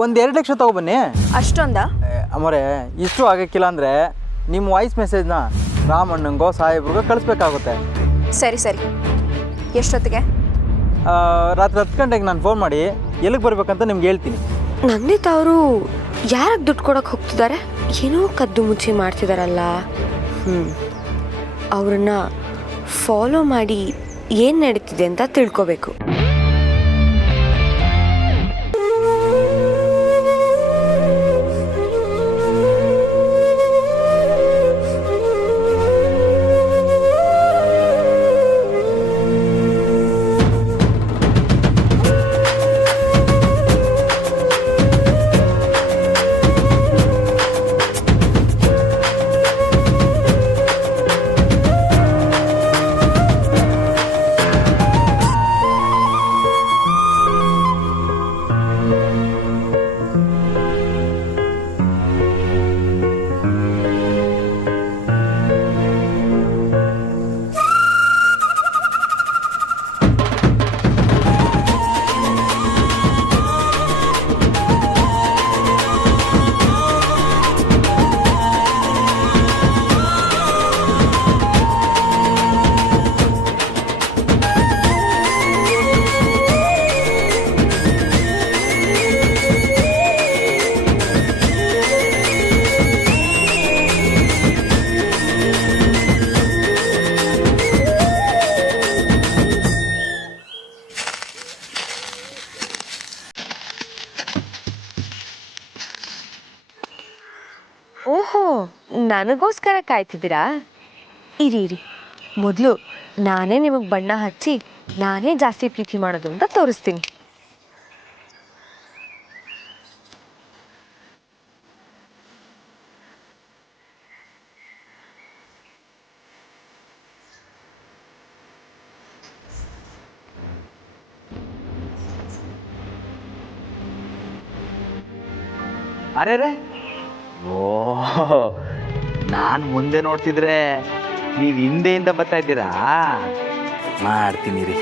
ಒಂದು 2 ಲಕ್ಷ ತೊಗೊಬನ್ನಿ. ಅಷ್ಟೊಂದಾ? ಅಮ್ಮರೇ, ಇಷ್ಟು ಆಗಕ್ಕಿಲ್ಲ ಅಂದರೆ ನಿಮ್ಮ ವಾಯ್ಸ್ ಮೆಸೇಜ್ನ ರಾಮಣ್ಣಂಗೋ ಸಾಹೇಬ್ರಿಗೋ ಕಳಿಸ್ಬೇಕಾಗುತ್ತೆ. ಸರಿ ಸರಿ. ಎಷ್ಟೊತ್ತಿಗೆ? ರಾತ್ರಿ 10 ಗಂಟೆಗೆ ನಾನು ಫೋನ್ ಮಾಡಿ ಎಲ್ಲಿಗೆ ಬರ್ಬೇಕಂತ ನಿಮ್ಗೆ ಹೇಳ್ತೀನಿ. ನಂದಿತ್ ಅವರು ಯಾರಿಗೆ ದುಡ್ಡು ಕೊಡೋಕೆ ಹೋಗ್ತಿದ್ದಾರೆ? ಏನೋ ಕದ್ದು ಮುಚ್ಚಿ ಮಾಡ್ತಿದಾರಲ್ಲ. ಅವ್ರನ್ನ ಫಾಲೋ ಮಾಡಿ ಏನು ನಡೀತಿದೆ ಅಂತ ತಿಳ್ಕೊಬೇಕು. ಓಹೋ, ನನಗೋಸ್ಕರ ಕಾಯ್ತಿದ್ದೀರಾ? ಇರಿ ಮೊದಲು ನಾನೇ ನಿಮಗೆ ಬಣ್ಣ ಹಚ್ಚಿ ನಾನೇ ಜಾಸ್ತಿ ಪ್ರೀತಿ ಮಾಡೋದು ಅಂತ ತೋರಿಸ್ತೀನಿ. ಅರೆ ಓ, ನಾನು ಮುಂದೆ ನೋಡ್ತಿದ್ರೆ ನೀವು ಹಿಂದೆಯಿಂದ ಬರ್ತಾ ಇದ್ದೀರಾ? ಮಾಡ್ತೀನಿ ರೀ.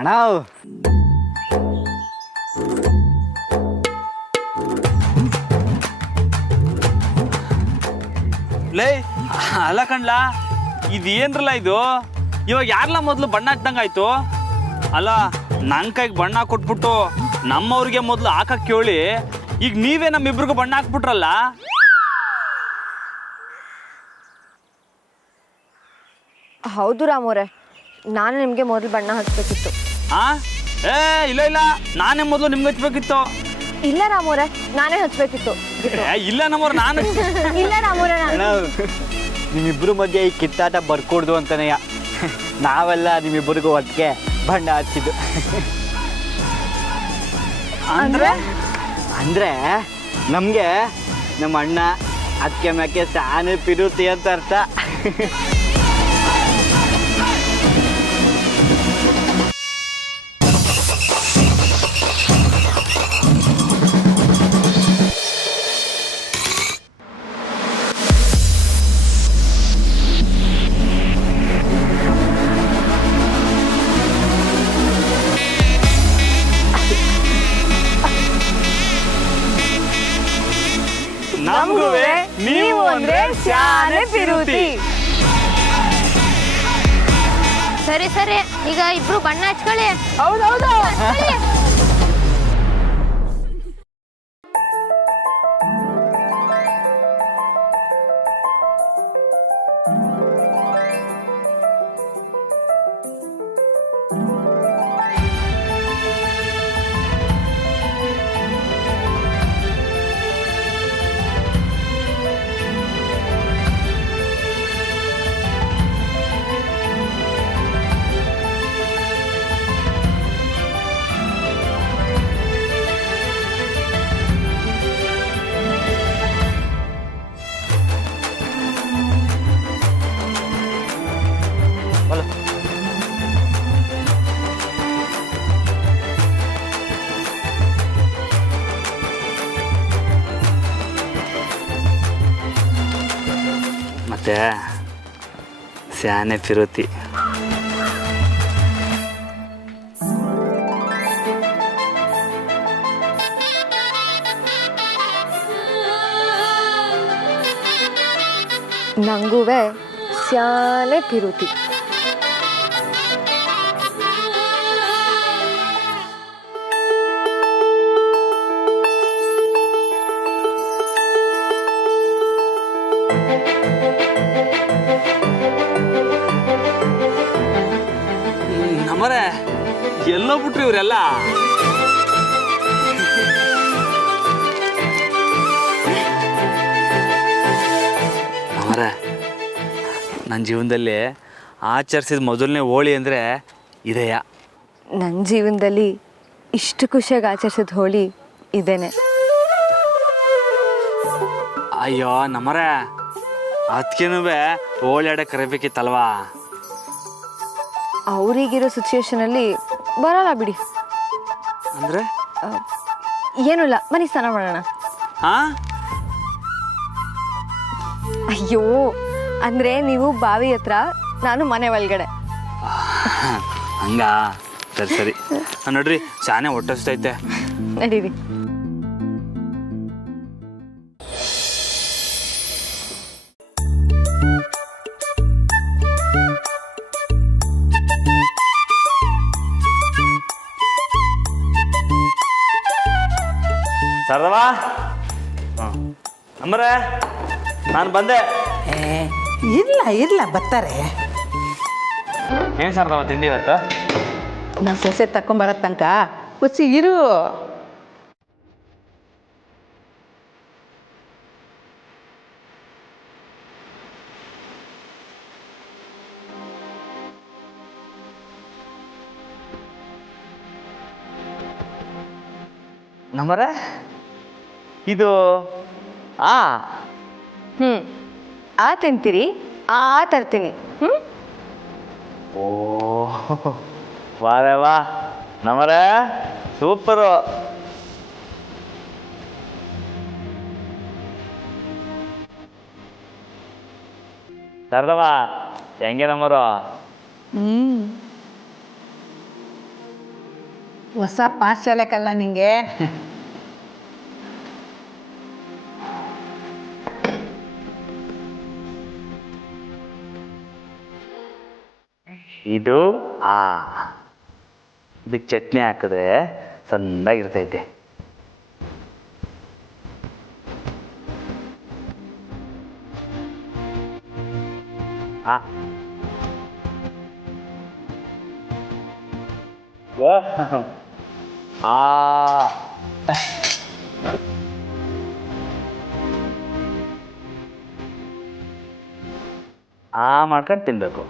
ಅಣ್ಣ ಲೇ, ಅಲ್ಲ ಕಣ್ಲಾ, ಇದೇನ್ರಲ್ಲ ಇದು? ಇವಾಗ ಯಾರಲ್ಲ ಮೊದಲು ಬಣ್ಣ ಹಚ್ದಂಗಾಯ್ತು? ಅಲ್ಲ, ನನ್ನ ಕೈಗೆ ಬಣ್ಣ ಕೊಟ್ಬಿಟ್ಟು ನಮ್ಮವ್ರಿಗೆ ಮೊದಲು ಹಾಕಕ್ಕೆ ಕೇಳಿ ಈಗ ನೀವೇ ನಮ್ಮಿಬ್ರಿಗೂ ಬಣ್ಣ ಹಾಕ್ಬಿಟ್ರಲ್ಲ. ಹೌದು ರಾಮೋರೆ, ನಾನು ನಿಮಗೆ ಮೊದಲು ಬಣ್ಣ ಹಚ್ಚಬೇಕಿತ್ತು. ಇಲ್ಲ ಇಲ್ಲ, ನಾನೇ ಮೊದಲು ನಿಮ್ಗೆ ಹಚ್ಬೇಕಿತ್ತು. ಇಲ್ಲ ರಾಮೋರೆ, ನಾನೇ ಹಚ್ಬೇಕಿತ್ತು. ಇಲ್ಲ ನಮ್ಮವ್ರು, ನಾನು ಇಲ್ಲ ರಾಮೋರೆ, ನಿಮ್ಮಿಬ್ಬರ ಮಧ್ಯೆ ಈ ಕಿತ್ತಾಟ ಬರ್ಕೊಡ್ದು ಅಂತಾನೆ ನಾವೆಲ್ಲ ನಿಮ್ಮಿಬ್ಬರಿಗೂ ಒಟ್ಟಿಗೆ ಬಣ್ಣ ಹಚ್ಚಿದ್ದು. ಅಂದ್ರೆ ಅಂದ್ರೆ ನಮಗೆ ನಮ್ಮ ಅಣ್ಣ ಅದಕ್ಕೆ ಮ್ಯಾಕೆ ಸಾನೆ ಪಿರುತಿ ಅಂತ ಅರ್ಥ. ನಮ್ಗುವೆ ನೀವು ಅಂದ್ರೆ ಶಾನೆ ಪಿರುತಿ. ಸರಿ ಸರಿ, ಈಗ ಇಬ್ರು ಬಣ್ಣ ಹಚ್ಕೊಳ್ಳಿ. ಹೌದೌದು. ಮತ್ತೆ ಶಾನೆ ಪಿರುತಿ. ನಂಗುವೆ ಸ್ಯಾನೆ ಪಿರುತಿ. ನಮ್ಮರೆ ಎಲ್ಲೋ ಬಿಟ್ರಿ ಇವರೆಲ್ಲ. ನಮ್ಮರೆ ನನ್ನ ಜೀವನದಲ್ಲಿ ಆಚರಿಸಿದ ಮೊದಲನೇ ಹೋಳಿ ಅಂದರೆ ಇದೆಯಾ. ನನ್ನ ಜೀವನದಲ್ಲಿ ಇಷ್ಟು ಖುಷಿಯಾಗಿ ಆಚರಿಸಿದ ಹೋಳಿ ಇದೇನೆ. ಅಯ್ಯೋ ನಮ್ಮರೆ ಅದಕ್ಕೇನು ಹೋಳಿ ಆಡಕ್ಕೆ ಕರಿಬೇಕಿತ್ತಲ್ವಾ. ಅವರಿಗಿರೋ ಸಿಚುವೇಶನಲ್ಲಿ ಬರಲ್ಲ ಬಿಡಿ. ಅಂದರೆ ಏನೂ ಇಲ್ಲ, ಬನ್ನಿ ಸ್ನಾನ ಮಾಡೋಣ. ಹಾಂ ಅಯ್ಯೋ, ಅಂದರೆ ನೀವು ಬಾವಿ ಹತ್ರ, ನಾನು ಮನೆ ಒಳಗಡೆ. ಹಂಗ ಸರಿ ಸರಿ ನೋಡ್ರಿ, ಶಾನೆ ಹೊಟ್ಟಸ್ತೈತೆ. ನಡೀರಿ. ಸರ್ದವಾ ನಮ್ಮರೆ ನಾನು ಬಂದೆ. ಇಲ್ಲ ಬರ್ತಾರೆ. ಏನು ಸರ್ದವ ತಿಂಡಿ ಇವತ್ತು? ನಾವು ಸೊಸೆ ತಕೊಂಬರೋ ತನಕ ಹುಸಿ ಇರು. ನಮ್ಮರೆ ಇದು ಆ ತಿಂತೀರಿ, ಆ ತರ್ತೀನಿ. ಓ ವಾರೇ ವಾ ನಮ್ಮರೆ ಸೂಪರು. ಸರ್ದವ ಹೆಂಗೆ ನಮ್ಮರು? ಹೊಸ ಪಾಠಶಾಲೆಕಲ್ಲ ನಿಂಗೆ. ಇದು ಇದಕ್ಕೆ ಚಟ್ನಿ ಹಾಕಿದ್ರೆ ಸಣ್ಣಾಗಿರ್ತೈತೆ. ಮಾಡ್ಕೊಂಡು ತಿನ್ಬೇಕು.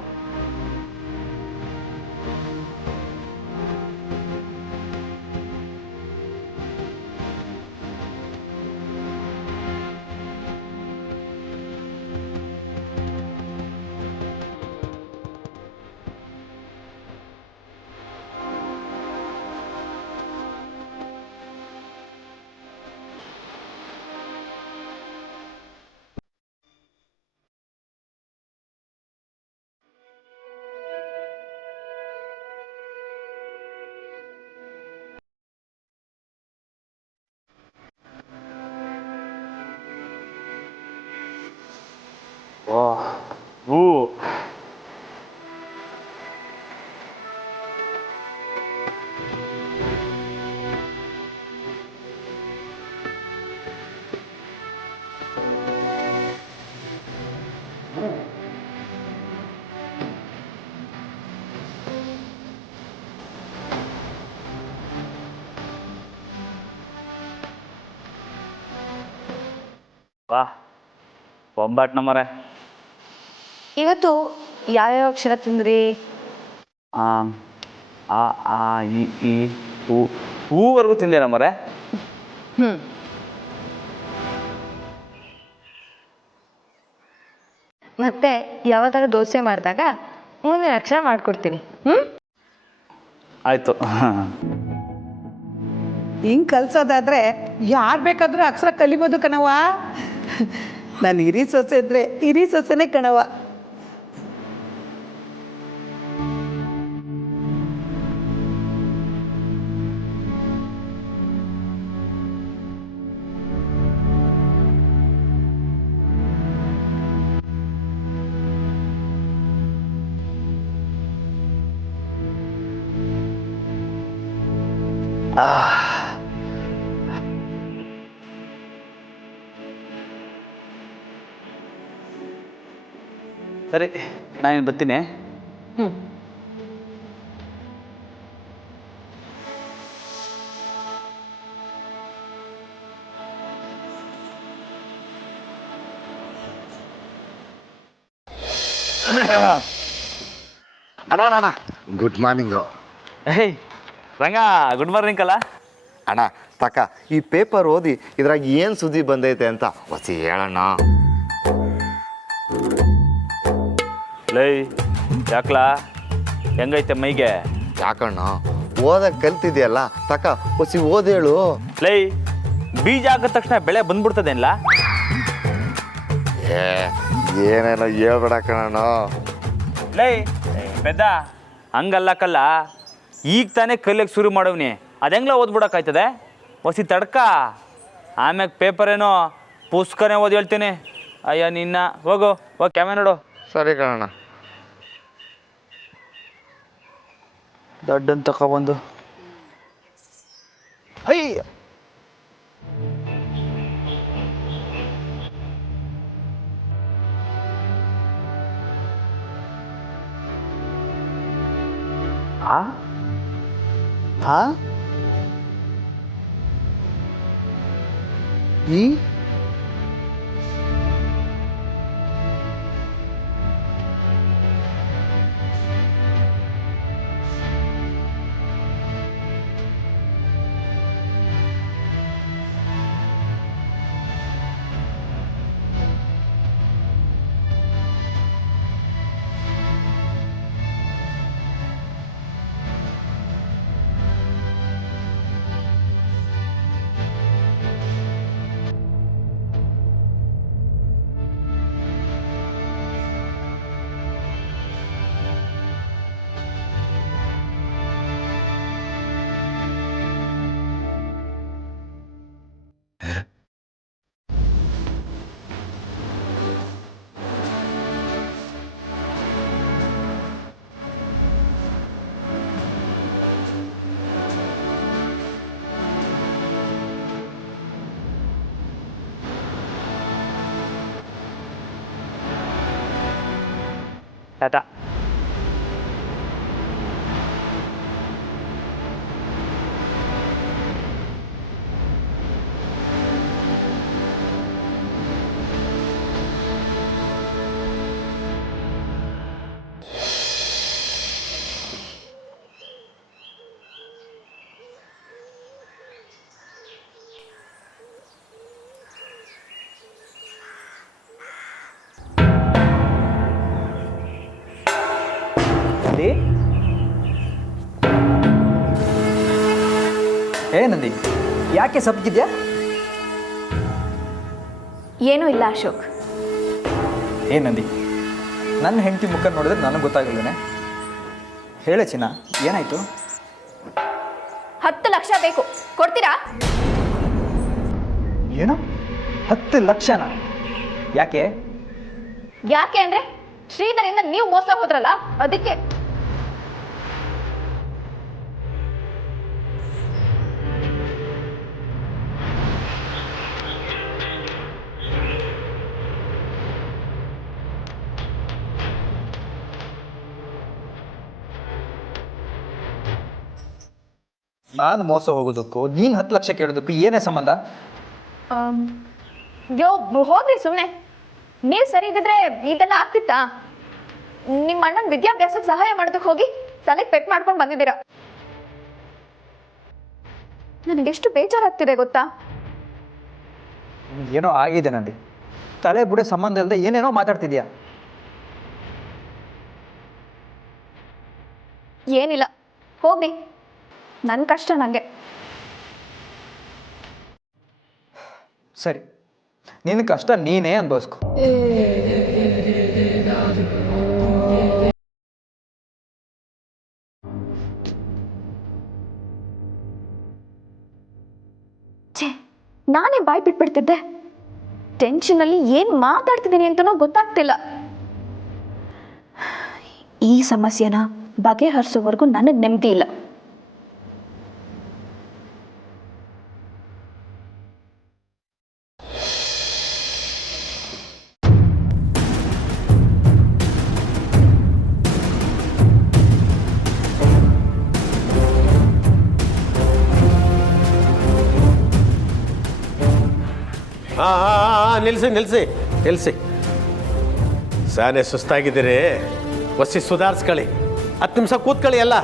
ಹೂ ವಾ ಒಂಬತ್ತು ನಂಬರೇ. ಇವತ್ತು ಯಾವ್ಯಾವ ಅಕ್ಷರ ತಿಂದ್ರಿ? ಆ ಆ ಆ ಈ ಹೂವರೆಗೂ ತಿಂದೆ ನಮ್ಮರೆ. ಮತ್ತೆ ಯಾವತ್ತಾರ ದೋಸೆ ಮಾಡಿದಾಗ ಮುಂದಿನ ಅಕ್ಷರ ಮಾಡ್ಕೊಡ್ತೀನಿ. ಆಯಿತು. ಹಿಂಗೆ ಕಲ್ಸೋದಾದ್ರೆ ಯಾರು ಬೇಕಾದ್ರೂ ಅಕ್ಷರ ಕಲಿಬೋದು ಕಣವ. ನಾನು ಹಿರಿ ಸೊಸೆ ಇದ್ರೆ ಹಿರಿ ಸೊಸೆನೇ ಕಣವ. ಸರಿ, ನಾನು ಬರ್ತೀನಿ. ಅಣ್ಣ ಗುಡ್ ಮಾರ್ನಿಂಗು. ಏಯ್ ರಂಗ, ಗುಡ್ ಮಾರ್ನಿಂಗ್ ಅಲ್ಲ. ಅಣ್ಣ ತಕ್ಕ ಈ ಪೇಪರ್ ಓದಿ ಇದ್ರಾಗ ಏನು ಸುದ್ದಿ ಬಂದೈತೆ ಅಂತ ಹೊಸಿ ಹೇಳಣ್ಣ. ಲೈ ಯಾಕ್ಲಾ, ಹೆಂಗೈತೆ ಮೈಗೆ? ಯಾಕಣ್ಣ ಓದಕ್ಕೆ ಕಲ್ತಿದ್ಯಲ್ಲ ತಕ್ಕ ಹೊಸಿ ಓದೇಳು. ಲೈ ಬೀಜ ಹಾಕಿದ ತಕ್ಷಣ ಬೆಳೆ ಬಂದ್ಬಿಡ್ತದೇನ್ಲ? ಏನೇನೋ ಹೇಳ್ಬೇಡ ಕಣ. ಲೈ ಪೆದ್ದ, ಹಂಗಲ್ಲ ಕಲ್ಲ, ಈಗ ತಾನೇ ಕಲಿಯಕ್ಕೆ ಶುರು ಮಾಡವ್ನಿ, ಅದೆಂಗ್ಲ ಓದ್ಬಿಡಕ್ಕಾಯ್ತದೆ? ಹೊಸಿ ತಡ್ಕ, ಆಮ್ಯಾಗ ಪೇಪರೇನೋ ಪುಸ್ತಕನೇ ಓದಿ ಹೇಳ್ತೀನಿ. ಅಯ್ಯ ನಿನ್ನ, ಹೋಗು ಹೋಗಿ ಕ್ಯಾಮೆ ನೋಡು. ಸರಿ ಕಣ. ದೊಡ್ಡನ್ ತಗೊಬಂದು ಹೈ ಈ ಟಾಟಾ. ಏ ನಂದಿ, ಯಾಕೆ ಸಬ್ಗಿದ್ಯಾ? ಏನೂ ಇಲ್ಲ ಅಶೋಕ್. ಏ ನಂದಿ, ನನ್ನ ಹೆಂಡತಿ ಮುಖ ನೋಡಿದ್ರೆ ನನಗೆ ಗೊತ್ತಾಗಲ್ವೇನೆ? ಹೇಳೆ ಚಿನ್ನ, ಏನಾಯಿತು? 10 ಲಕ್ಷ ಬೇಕು, ಕೊಡ್ತೀರಾ? ಏನು 10 ಲಕ್ಷನಾ? ಯಾಕೆ? ಯಾಕೆ ಅಂದ್ರೆ ಶ್ರೀಧರಿಂದ ನೀವು ಮೋಸ ಹೋದ್ರಲ್ಲ ಅದಕ್ಕೆ. ನಾನು ಮೋಸ ಹೋಗೋದಕ್ಕೂ ನೀನು 10 ಲಕ್ಷ ಕೇಳೋದಕ್ಕೂ ಏನೇ ಸಂಬಂಧ? ಹೋಗ್ರಿ ಸುಮ್ನೆ. ನೀವ್ ಸರಿ ಇದ್ದಿದ್ರೆ ಇದೆಲ್ಲ ಆಗ್ತಿತ್ತಾ? ನಿಮ್ಮ ಅಣ್ಣನ ವಿದ್ಯಾಭ್ಯಾಸಕ್ಕೆ ಸಹಾಯ ಮಾಡೋದಕ್ಕೆ ಹೋಗಿ ತಲೆಗೆ ಪೆಟ್ ಮಾಡ್ಕೊಂಡು ಬಂದಿದ್ದೀರಾ. ನನಗೆಷ್ಟು ಬೇಜಾರಾಗ್ತಿದೆ ಗೊತ್ತಾ? ಏನೋ ಆಗಿದೆ ನಂದಿ. ತಲೆ ಬುಡೆ ಸಂಬಂಧ ಇಲ್ಲದೆ ಏನೇನೋ ಮಾತಾಡ್ತಿದ್ಯಾ. ಏನಿಲ್ಲ, ಹೋಗ್ರಿ. ನನ್ನ ಕಷ್ಟ ನನಗೆ. ಸರಿ, ನಿನ್ನ ಕಷ್ಟ ನೀನೇ ಅನುಭವಿಸ್ಕೊ. ಛೇ, ನಾನೇ ಬಾಯ್ ಬಿಟ್ಬಿಡ್ತಿದ್ದೆ. ಟೆನ್ಷನಲ್ಲಿ ಏನು ಮಾತಾಡ್ತಿದ್ದೀನಿ ಅಂತನೂ ಗೊತ್ತಾಗ್ತಿಲ್ಲ. ಈ ಸಮಸ್ಯೆನ ಬಗೆಹರಿಸೋವರೆಗೂ ನನಗೆ ನೆಮ್ಮದಿ ಇಲ್ಲ. ನಿಲ್ಲಿಸಿ ಸಾನೆ ಸುಸ್ತಾಗಿದ್ದೀರಿ. ಒಸಿ ಸುಧಾರಿಸ್ಕೊಳ್ಳಿ. 10 ನಿಮಿಷ ಕೂತ್ಕೊಳ್ಳಿ ಎಲ್ಲ.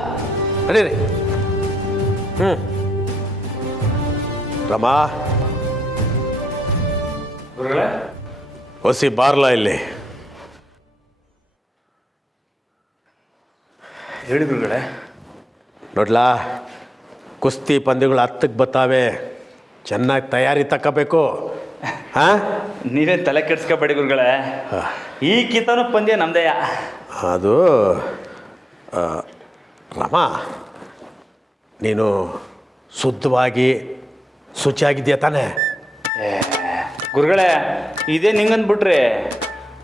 ನಡೀರಿ. ರಮಾ, ಒಸಿ ಬಾರ್ಲಾ ಇಲ್ಲಿ. ಹೇಳಿ ಗುರುಗಳೇ. ನೋಡ್ಲಾ, ಕುಸ್ತಿ ಪಂದ್ಯಗಳು 10ಕ್ಕೆ ಬರ್ತಾವೆ. ಚೆನ್ನಾಗಿ ತಯಾರಿ ತಗೋಬೇಕು. ಹಾಂ, ನೀವೇ ತಲೆ ಕೆಡ್ಸ್ಕೊಬೇಡಿ ಗುರುಗಳೇ. ಈ ಕಿತನೂ ಪಂದ್ಯ ನಮ್ದೆಯ. ಅದು ರಮಾ, ನೀನು ಶುದ್ಧವಾಗಿ ಶುಚಿಯಾಗಿದೆಯಾ ತಾನೇ? ಗುರುಗಳೇ, ಇದೇ ನಿಂಗಂದ್ಬಿಟ್ರಿ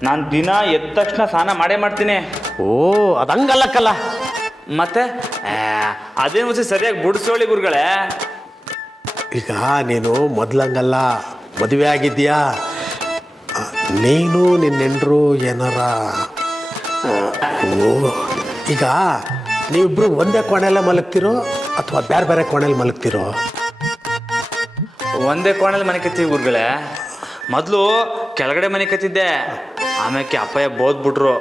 ನಾನು ದಿನ ಎದ್ದ ತಕ್ಷಣ ಸ್ನಾನ ಮಾಡೇ ಮಾಡ್ತೀನಿ. ಓ, ಅದು ಹಂಗಲ್ಲಕ್ಕಲ್ಲ. ಮತ್ತೆ ಅದೇನು ಹೊಸ ಸರಿಯಾಗಿ ಬಿಡಿಸೋಳಿ ಗುರುಗಳೇ. ಈಗ ನೀನು ಮೊದಲಂಗಲ್ಲ, ಮದುವೆ ಆಗಿದ್ದೀಯಾ. ನೀನು ನಿನ್ನ ಹೆಂಡ್ರು ಏನಾರ ಈಗ ನೀವಿಬ್ರು ಒಂದೇ ಕೋಣೆಲ್ಲ ಮಲಗ್ತಿರೋ ಅಥವಾ ಬೇರೆ ಬೇರೆ ಕೋಣೆಯಲ್ಲಿ ಮಲಗ್ತಿರೋ? ಒಂದೇ ಕೋಣೆಯಲ್ಲಿ ಮನೆ ಕತ್ತೀವಿ ಗುರುಗಳೇ. ಮೊದಲು ಕೆಳಗಡೆ ಮನೆ ಕತ್ತಿದ್ದೆ, ಆಮೇಲೆ ಅಪ್ಪಯ್ಯ ಬೋದ್ಬಿಟ್ರು.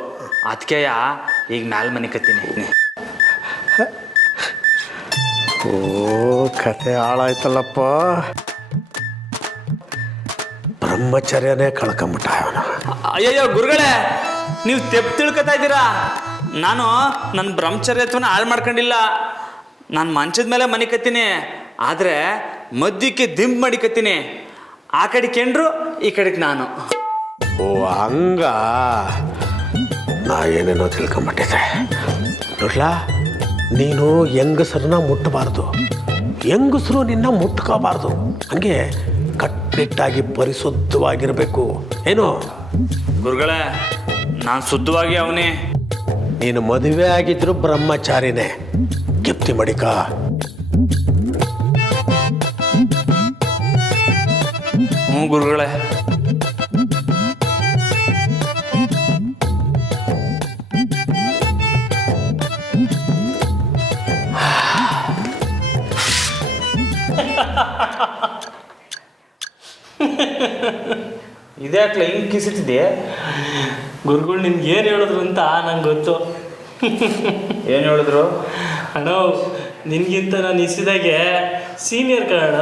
ಅದಕ್ಕೆಯ ಈಗ ಮ್ಯಾಲೆ ಮನೆ ಕತ್ತೀನಿ. ಓ, ಕತೆ ಹಾಳಾಯ್ತಲ್ಲಪ್ಪ. ಬ್ರಹ್ಮಚರ್ಯನೇ ಕಳ್ಕೊಂಬಿಟ್ಟ ಅವನು. ಅಯ್ಯಯ್ಯೋ ಗುರುಗಳೇ, ನೀವು ತೆಪ್ಪು ತಿಳ್ಕೊತಾ ಇದ್ದೀರಾ. ನಾನು ನನ್ನ ಬ್ರಹ್ಮಚರ್ಯತ್ವನ ಹಾಳು ಮಾಡ್ಕೊಂಡಿಲ್ಲ. ನಾನು ಮಂಚದ ಮೇಲೆ ಮನೆ ಕತ್ತೀನಿ, ಆದರೆ ಮಧ್ಯಕ್ಕೆ ದಿಂಬು ಮಾಡಿ ಕತ್ತೀನಿ. ಆ ಕಡೆ ಕೆಂಡ್ರು, ಈ ಕಡೆಗೆ ನಾನು. ಓ, ಹಂಗ. ನಾ ಏನೇನೋ ತಿಳ್ಕೊಂಬಿಟ್ಟಿದ್ದೆ. ನೋಡ್ಲಾ, ನೀನು ಹೆಂಗಸರನ್ನ ಮುಟ್ಟಬಾರ್ದು, ಹೆಂಗಸರು ನಿನ್ನ ಮುಟ್ಕೋಬಾರ್ದು. ಹಂಗೆ ಕಟ್ಟುನಿಟ್ಟಾಗಿ ಪರಿಶುದ್ಧವಾಗಿರಬೇಕು. ಏನು ಗುರುಗಳೇ, ನಾನು ಶುದ್ಧವಾಗಿ ಅವನೇ. ನೀನು ಮದುವೆ ಆಗಿದ್ರು ಬ್ರಹ್ಮಚಾರಿನೇ. ಗಿಪ್ತಿ ಮಡಿಕ. ಹ್ಞೂ ಗುರುಗಳೇ. ಇದ್ಯಾಕ್ಲ ಹಿಂಗೆ ಕಿಸಿತಿದೆಯೇ? ಗುರುಗಳು ನಿನ್ಗೆ ಏನು ಹೇಳಿದ್ರು ಅಂತ ನಂಗೆ ಗೊತ್ತು. ಏನು ಹೇಳಿದ್ರು? ಅಣ್ಣ, ನಿನಗಿಂತ ನಾನು ಇಸಿದಾಗೆ ಸೀನಿಯರ್ ಕಣ.